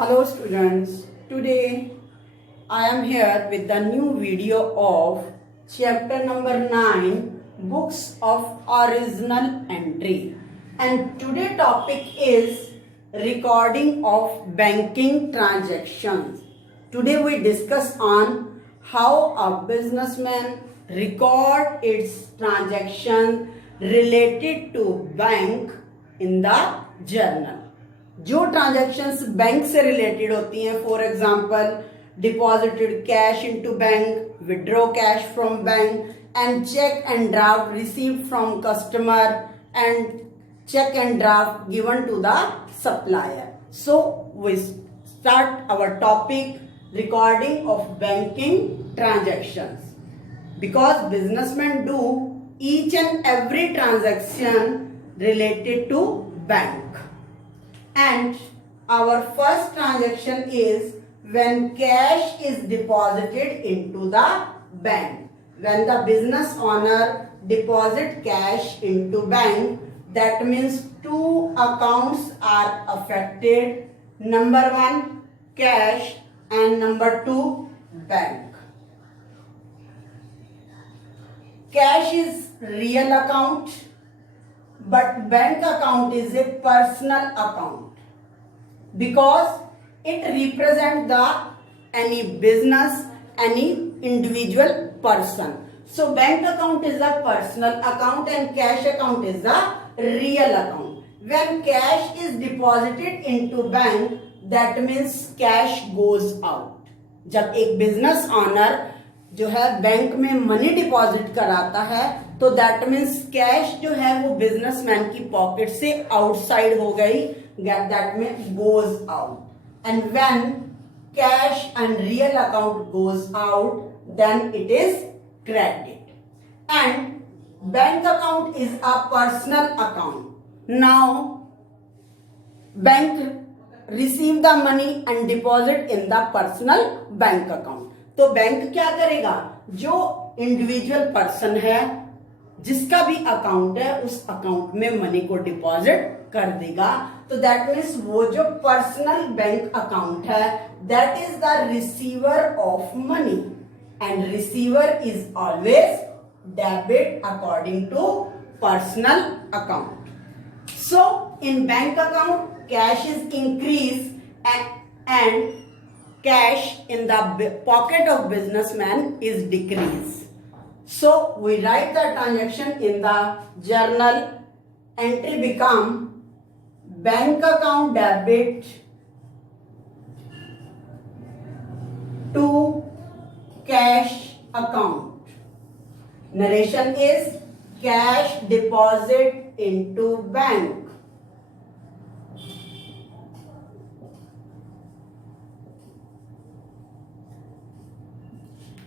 Hello students, today I am here with the new video of chapter number 9 books of original entry, and today topic is recording of banking transactions. Today we discuss on how a businessman record its transaction related to bank in the journal. जो transactions bank से related होती हैं, for example deposited cash into bank, withdraw cash from bank, and cheque and draft received from customer, and cheque and draft given to the supplier. So we start our topic recording of banking transactions, because businessman do each and every transaction related to bank. And our first transaction is when cash is deposited into the bank. When the business owner deposit cash into bank, that means two accounts are affected. Number one, cash, and number two, bank. Cash is real account, but bank account is a personal account because it represents the any business, any individual person. So bank account is a personal account and cash account is the real account. When cash is deposited into bank, that means cash goes out. जब एक business owner जो है bank में money deposit कराता है, तो that means cash जो है वो बिजनेसमैन की पॉकेट से आउटसाइड हो गई, that mean goes out. And when cash and real account goes out, then it is credit. And bank account is a personal account. Now bank receive the money and deposit in the personal bank account. तो bank क्या करेगा, जो individual person है जिसका भी account है उस account में मनी को डिपॉजिट कर देगा. तो दैट मीन्स वो जो पर्सनल बैंक अकाउंट है, that is the receiver of money, and receiver is always debit according to personal account. So in bank account cash is increase and cash in the pocket of businessman is decrease. So we write the transaction in the journal. Entry become bank account debit to cash account. Narration is cash deposit into bank.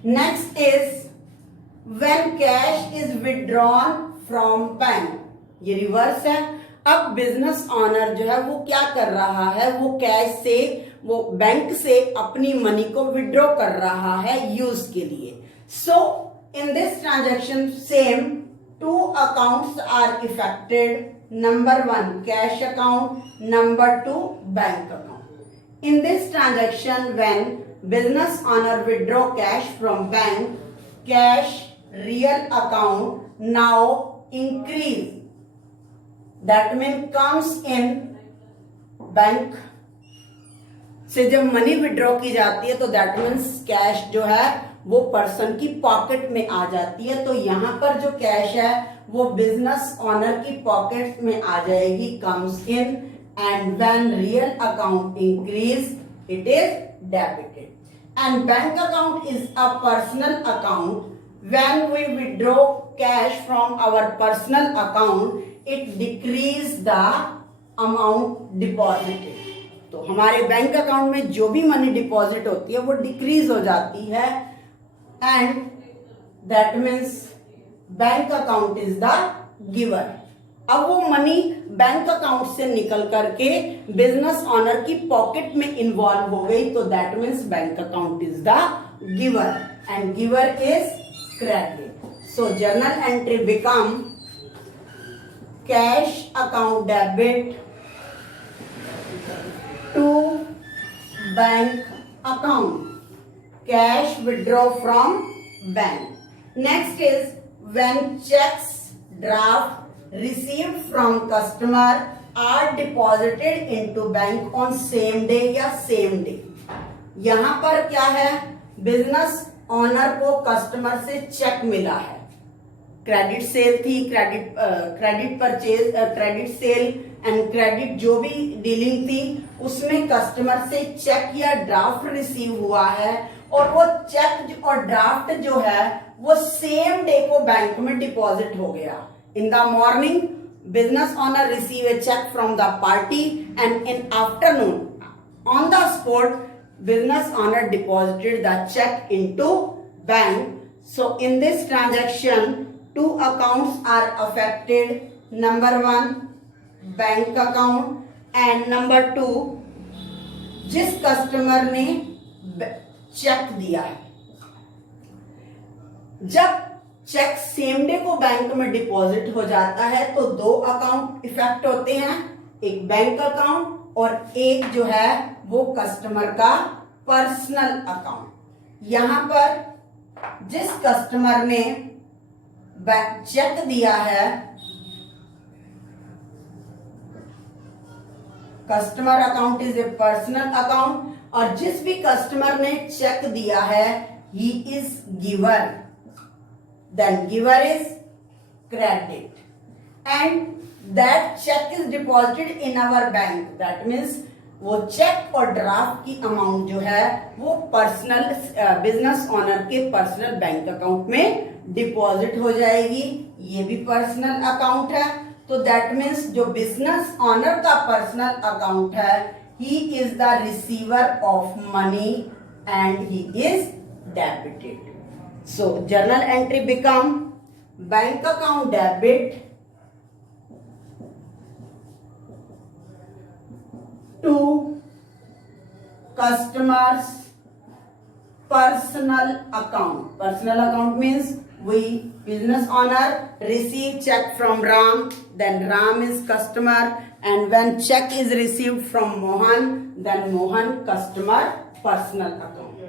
Next is when cash is withdrawn from bank. ये reverse है. अब business owner जो है वो क्या कर रहा है, वो कैश से, वो बैंक से अपनी मनी को विड्रॉ कर रहा है यूज के लिए. So in this transaction same two accounts are affected. Number one cash account, number two bank account. In this transaction when business owner withdraw cash from bank, cash real account now increase, that means comes in bank से जब money withdraw की जाती है तो that means cash जो है वो person की पॉकेट में आ जाती है. तो यहाँ पर जो कैश है वो बिजनेस ऑनर की पॉकेट में आ जाएगी, comes in, and when real account increase it is debited. And bank account is a personal account. When we withdraw cash from our personal account, it decrease the amount deposited. तो हमारे bank account में जो भी money deposit होती है वो decrease हो जाती है, and that means bank account is the giver. अब वो मनी बैंक अकाउंट से निकल करके बिजनेस ऑनर की पॉकेट में इन्वॉल्व हो गई, तो that means bank account is the giver and giver is credit. So journal entry become cash account debit to bank account. Cash withdraw from bank. Next is when checks, draft received from customer are deposited into bank on same day या same day. यहाँ पर क्या है, business honour को customer से check मिला है, credit sale थी, credit purchase, credit sale and credit जो भी डीलिंग थी उसमें कस्टमर से चेक या ड्राफ्ट रिसीव हुआ है और वो चेक और ड्राफ्ट जो है वो सेम डे को बैंक में डिपॉजिट हो गया. In the morning business owner receive a cheque from the party and in afternoon on the spot business owner deposited the check into bank. So in this transaction two accounts are affected. Number one, bank account and number two, जिस customer ने cheque दिया है. जब check same day को bank में deposit हो जाता है तो दो अकाउंट इफेक्ट होते हैं, एक बैंक अकाउंट और एक जो है वो कस्टमर का पर्सनल अकाउंट. यहां पर जिस कस्टमर ने चेक दिया है, customer account is a personal account, और जिस भी कस्टमर ने चेक दिया है he is giver, then giver is credit and that check is deposited in our bank. That means वो चेक और ड्राफ्ट की अमाउंट जो है वो पर्सनल बिजनेस ऑनर के पर्सनल बैंक अकाउंट में डिपॉजिट हो जाएगी. ये भी पर्सनल अकाउंट है, तो दैट मीन्स जो बिजनेस ऑनर का पर्सनल अकाउंट है he is the receiver of money and he is debited. So journal entry become bank account debit to customers personal account. Personal account means we business owner receive check from Ram, then Ram is customer, and when check is received from Mohan, then Mohan customer personal account.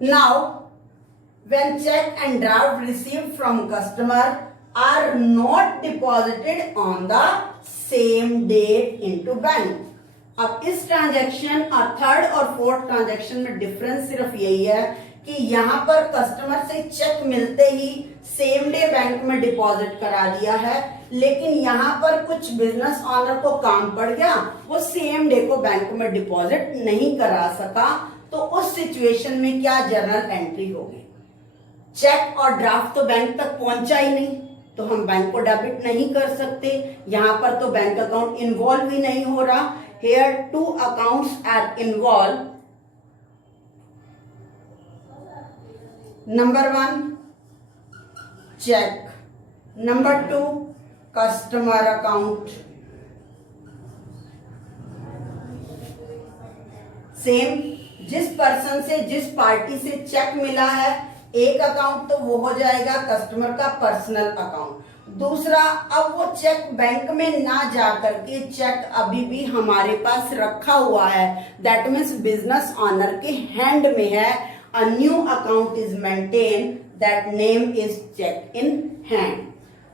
Now when check and draft received from customer are not deposited on the same date into bank. अब इस transaction और third और fourth transaction में difference सिर्फ यही है कि यहाँ पर कस्टमर से चेक मिलते ही सेम डे बैंक में डिपॉजिट करा दिया है, लेकिन यहाँ पर कुछ बिजनेस ऑनर को काम पड़ गया, वो सेम डे को बैंक में डिपॉजिट नहीं करा सका, तो उस सिचुएशन में क्या जर्नल एंट्री होगी. चेक और ड्राफ्ट तो बैंक तक पहुंचा ही नहीं, तो हम बैंक को डेबिट नहीं कर सकते. यहाँ पर तो बैंक अकाउंट इन्वॉल्व ही नहीं हो रहा. Here two accounts are involved. Number one, check. Number two, customer account. Same, जिस पर्सन से जिस पार्टी से चेक मिला है, एक अकाउंट तो वो हो जाएगा कस्टमर का पर्सनल अकाउंट. दूसरा, अब वो चेक बैंक में ना जा करके चेक अभी भी हमारे पास रखा हुआ है, दैट मीन्स बिजनेस ऑनर के हैंड में है. A new account is maintain, that name is cheque in hand.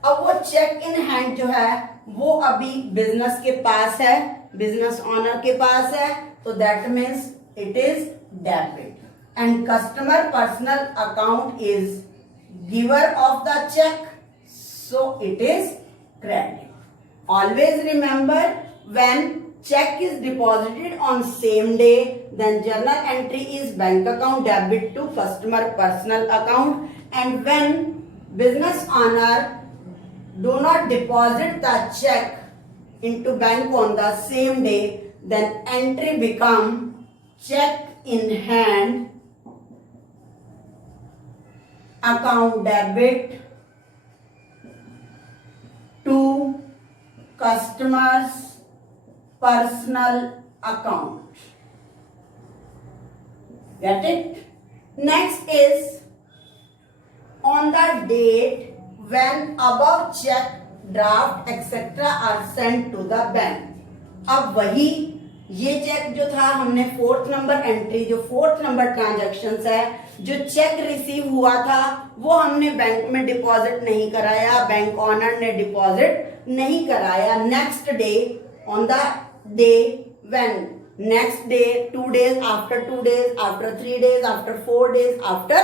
अब वो चेक इन हैंड जो है वो अभी बिजनेस के पास है, बिजनेस ऑनर के पास है, तो that means it is debit. And customer personal account is giver of the cheque, so it is credit. Always remember, when check is deposited on same day, then journal entry is bank account debit to customer personal account, and when business owner do not deposit the check into bank on the same day, then entry become check in hand account debit to customers personal account. Get it? Next is on the date when above check, draft etc. are sent to the bank. अब वही ये check जो था हमने fourth number entry, जो fourth number transaction है, जो check receive हुआ था वो हमने बैंक में डिपॉजिट नहीं कराया, बैंक ऑनर ने डिपॉजिट नहीं कराया। Next day, on the day when, next day, 2 days, after 2 days, after 3 days, after 4 days, after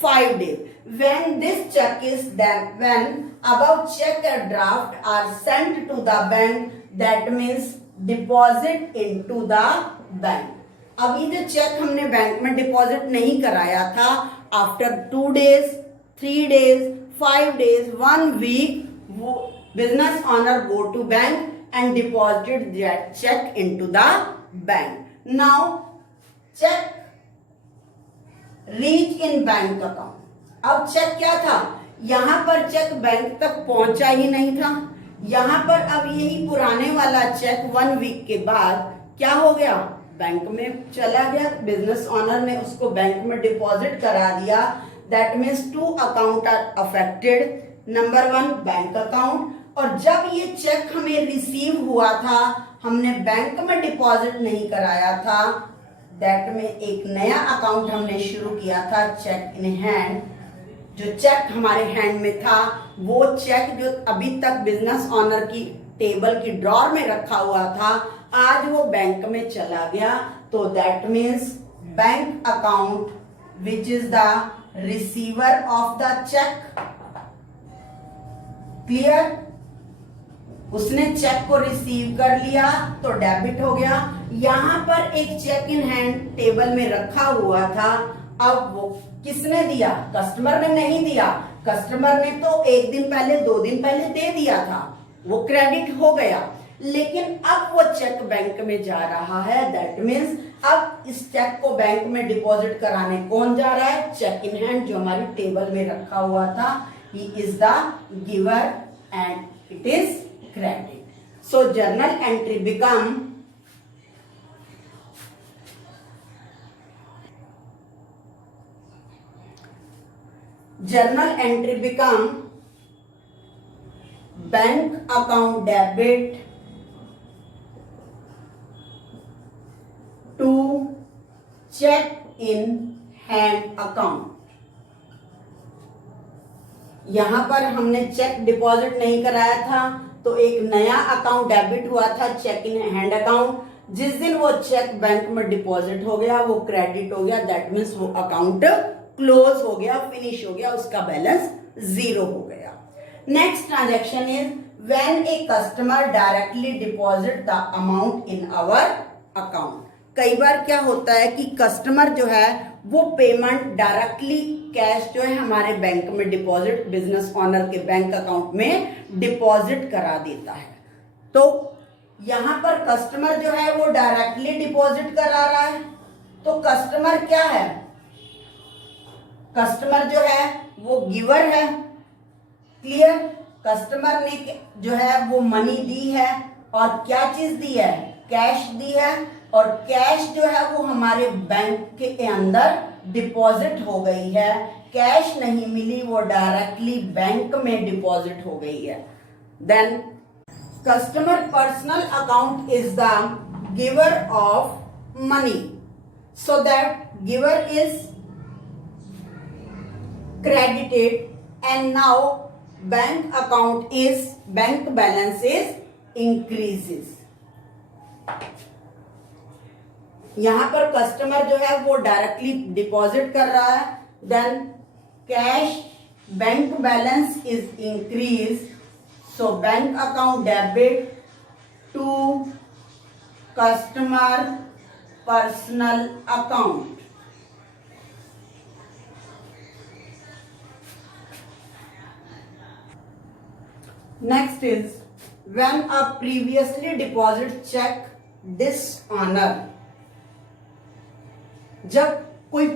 5 days, when this check is done, when above check or draft are sent to the bank, that means deposit into the bank। अभी जो check हमने bank में deposit नहीं कराया था, after 2 days, 3 days, 5 days, 1 week, वो business owner go to bank and deposited that check into the bank. Now check reach in bank account। अब check क्या था, यहां पर चेक बैंक तक पहुंचा ही नहीं था। यहां पर अब यही पुराने वाला चेक 1 वीक के बाद क्या हो गया, बैंक में चला गया। बिजनेस ऑनर ने उसको बैंक में डिपॉजिट करा दिया। That means 2 account are affected. Number 1 bank account, और जब ये चेक हमें रिसीव हुआ था, हमने बैंक में डिपॉजिट नहीं कराया था, दैट में एक नया अकाउंट हमने शुरू किया था, चेक इन हैंड। जो चेक हमारे हैंड में था, वो चेक जो अभी तक बिजनेस ऑनर की टेबल की ड्रॉर में रखा हुआ था, आज वो बैंक में चला गया। तो that means bank account which is the receiver of the cheque. Clear? उसने चेक को रिसीव कर लिया तो डेबिट हो गया। यहां पर एक चेक इन हैंड टेबल में रखा हुआ था, अब वो किसने दिया, कस्टमर ने नहीं दिया। कस्टमर ने तो 1 दिन पहले 2 दिन पहले दे दिया था, वो क्रेडिट हो गया। लेकिन अब वो चेक बैंक में जा रहा है, दैट मीन्स अब इस चेक को बैंक में डिपॉजिट कराने कौन जा रहा है, चेक इन हैंड जो हमारी टेबल में रखा हुआ था। ही is the giver and it is credit। So journal entry become bank account debit to check in hand account। यहां पर हमने चेक डिपॉजिट नहीं कराया था, तो एक नया अकाउंट डेबिट हुआ था, चेक इन हैंड अकाउंट। जिस दिन वो चेक बैंक में डिपॉजिट हो गया, वो क्रेडिट हो गया, दैट मीन्स वो अकाउंट क्लोज हो गया, फिनिश हो गया, उसका बैलेंस 0 हो गया। Next transaction is when a customer directly deposit the amount in our account. कई बार क्या होता है कि कस्टमर जो है वो पेमेंट डायरेक्टली कैश जो है हमारे बैंक में डिपॉजिट, बिजनेस ऑनर के बैंक अकाउंट में डिपॉजिट करा देता है। तो यहां पर कस्टमर जो है वो डायरेक्टली डिपॉजिट करा रहा है। तो कस्टमर क्या है, कस्टमर जो है वो गिवर है। क्लियर? कस्टमर ने जो है वो मनी दी है, और क्या चीज दी है, कैश दी है, और कैश जो है वो हमारे बैंक के अंदर डिपॉजिट हो गई है। कैश नहीं मिली, वो डायरेक्टली बैंक में डिपॉजिट हो गई है। Then customer personal account is the giver of money, so that giver is credited and now bank account is, bank balance is increases। यहां पर कस्टमर जो है वो डायरेक्टली डिपॉजिट कर रहा है, then cash bank balance is increase, so bank account debit to customer personal account. Next is when a previously deposit check dishonor। जब कोई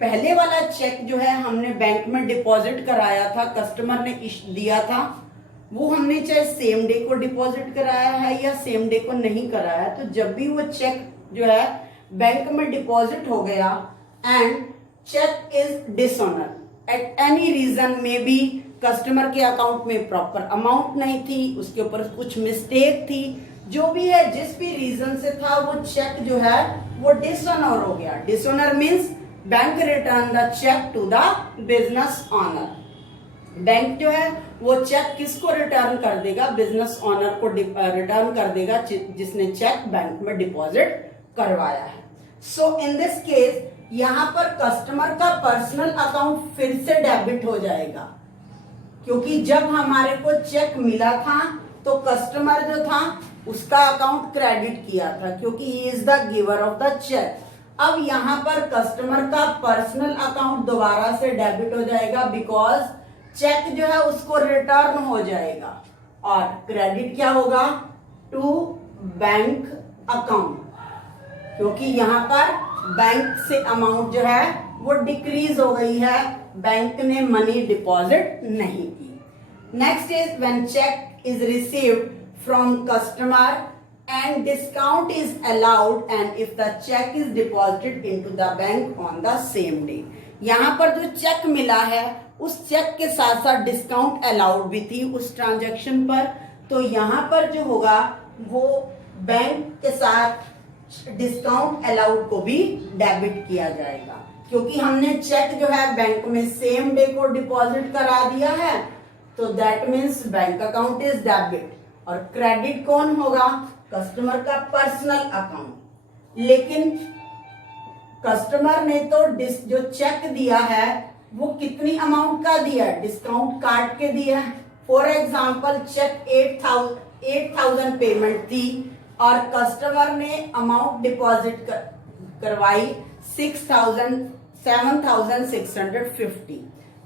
पहले वाला चेक जो है हमने बैंक में डिपॉजिट कराया था, कस्टमर ने दिया था, वो हमने चाहे सेम डे को डिपॉजिट कराया है या सेम डे को नहीं कराया, तो जब भी वो चेक जो है बैंक में डिपॉजिट हो गया and cheque is dishonour at any reason maybe, customer के अकाउंट में प्रॉपर अमाउंट नहीं थी, उसके ऊपर कुछ मिस्टेक थी, जो भी है, जिस भी रीजन से था, वो चेक जो है वो डिसऑनर हो गया। Dishonour means bank return the cheque to the business owner. Bank जो है वो चेक किसको रिटर्न कर देगा? बिजनेस ऑनर को रिटर्न कर देगा जिसने चेक बैंक में डिपॉजिट करवाया है। सो इन दिस केस यहां पर कस्टमर का पर्सनल अकाउंट फिर से डेबिट हो जाएगा, क्योंकि जब हमारे को चेक मिला था तो कस्टमर जो था उसका अकाउंट क्रेडिट किया था, क्योंकि he is the giver of the cheque. अब यहां पर कस्टमर का पर्सनल अकाउंट दोबारा से डेबिट हो जाएगा, बिकॉज चेक जो है उसको रिटर्न हो जाएगा, और क्रेडिट क्या होगा? टू बैंक अकाउंट, क्योंकि यहां पर बैंक से अमाउंट जो है वो डिक्रीज हो गई है, बैंक ने मनी डिपॉजिट नहीं की। Next is when cheque is received from customer and discount is allowed and if the check is deposited into the bank on the same day। यहाँ पर जो चेक मिला है उस चेक के साथ साथ डिस्काउंट अलाउड भी थी उस ट्रांजैक्शन पर, तो यहाँ पर जो होगा वो बैंक के साथ डिस्काउंट अलाउड को भी डेबिट किया जाएगा, क्योंकि हमने चेक जो है बैंक में सेम डे को डिपॉजिट करा दिया है, तो that means bank account is debit. और क्रेडिट कौन होगा? कस्टमर का पर्सनल अकाउंट। लेकिन कस्टमर ने तो जो चेक दिया है वो कितनी अमाउंट का दिया है? डिस्काउंट काट के दिया है। फॉर एग्जांपल चेक 8,000 पेमेंट थी और कस्टमर ने अमाउंट डिपॉजिट करवाई 7,650।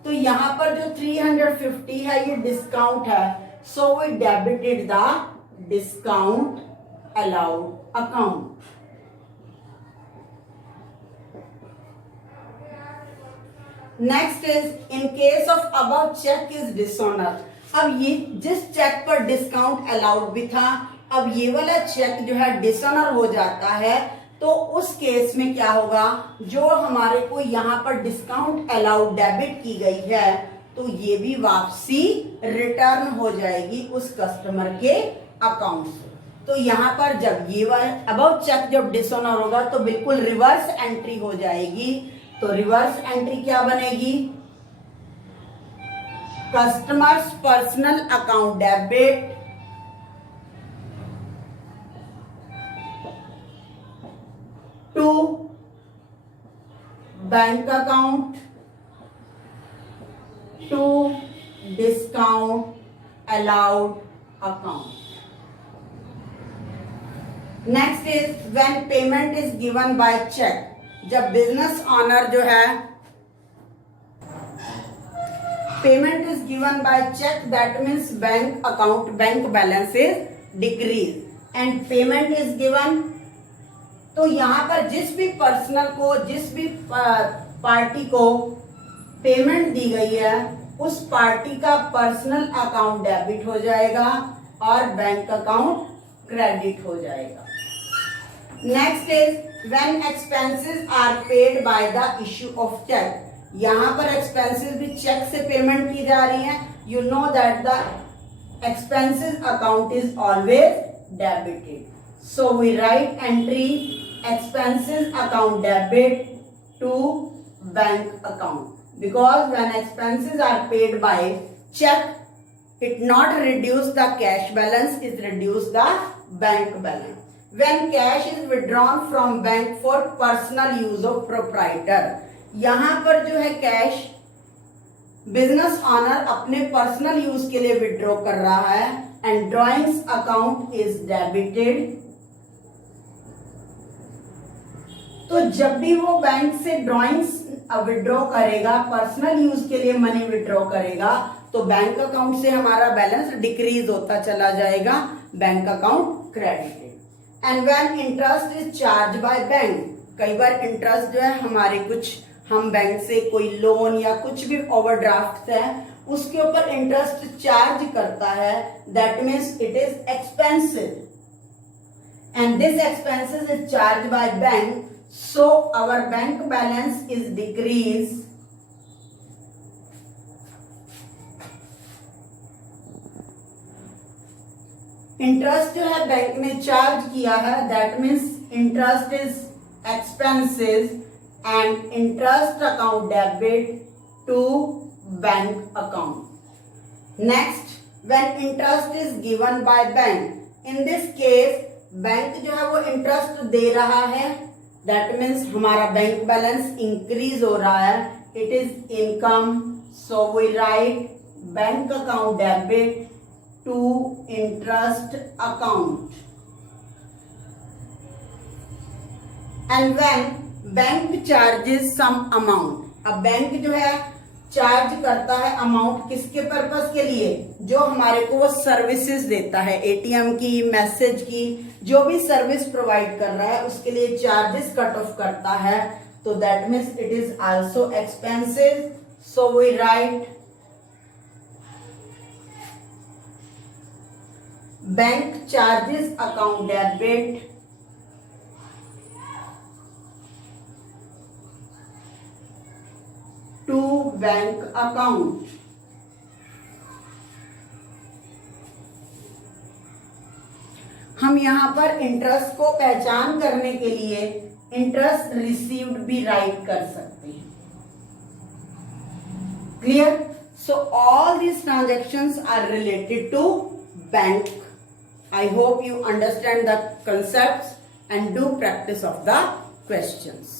तो यहाँ पर जो 350 है ये डिस्काउंट है, so we debited the discount allowed account। Next is in case of above check is dishonor। अब ये जिस चेक पर डिस्काउंट अलाउड भी था, अब ये वाला चेक जो है डिसऑनर हो जाता है, तो उस केस में क्या होगा? जो हमारे को यहाँ पर डिस्काउंट अलाउड डेबिट की गई है तो ये भी वापसी रिटर्न हो जाएगी उस कस्टमर के अकाउंट से। तो यहाँ पर जब ये वाला अबव चेक जब डिसऑनर होगा तो बिल्कुल रिवर्स एंट्री हो जाएगी। तो रिवर्स एंट्री क्या बनेगी? Customer's personal account debit to bank account to discount allowed account. Next is when payment is given by cheque. जब बिजनेस ऑनर जो है payment is given by cheque, that means bank account bank balance is decrease and payment is given. तो यहां पर जिस भी personal को, जिस भी पार्टी को पेमेंट दी गई है उस पार्टी का पर्सनल अकाउंट डेबिट हो जाएगा और बैंक अकाउंट क्रेडिट हो जाएगा। Next is when expenses are paid by the issue of cheque. यहाँ पर एक्सपेंसेस भी चेक से पेमेंट की जा रही है। You know that the expenses account is always debited, so we write entry expenses account debit to bank account because when expenses are paid by check it not reduce the cash balance, it reduce the bank balance. When cash is withdrawn from bank for personal use of proprietor, यहाँ पर जो है cash business honour अपने personal use के लिए withdraw कर रहा है and drawings account is debited. तो जब भी वो बैंक से ड्रॉइंग्स विड्रॉ करेगा, पर्सनल यूज के लिए मनी विड्रॉ करेगा, तो बैंक अकाउंट से हमारा बैलेंस डिक्रीज होता चला जाएगा, bank account credited. And when interest is charge by bank, कई बार इंटरेस्ट जो है हमारे कुछ हम बैंक से कोई लोन या कुछ भी ओवरड्राफ्ट है उसके ऊपर इंटरेस्ट चार्ज करता है, that means it is expensive and this expenses is charge by bank, so our bank balance is decreased interest जो है बैंक ने चार्ज किया है, that means interest is expenses and interest account debit to bank account. Next, when interest is given by bank, in this case bank जो है वो interest दे रहा है, दैट मीन्स हमारा बैंक बैलेंस इंक्रीज हो रहा है, it is income, so we write bank account debit to interest account. And when bank charges some amount, अब बैंक जो है चार्ज करता है अमाउंट किसके पर्पस के लिए, जो हमारे को वो सर्विसेज देता है, एटीएम की, मैसेज की, जो भी सर्विस प्रोवाइड कर रहा है उसके लिए चार्जेस कट ऑफ करता है, तो that means it is also expenses, so we write bank charges account debit to bank account. हम यहां पर इंटरेस्ट को पहचान करने के लिए इंटरेस्ट रिसीव्ड भी राइट कर सकते हैं। Clear? So all these transactions are related to bank. I hope you understand the concepts and do practice of the questions.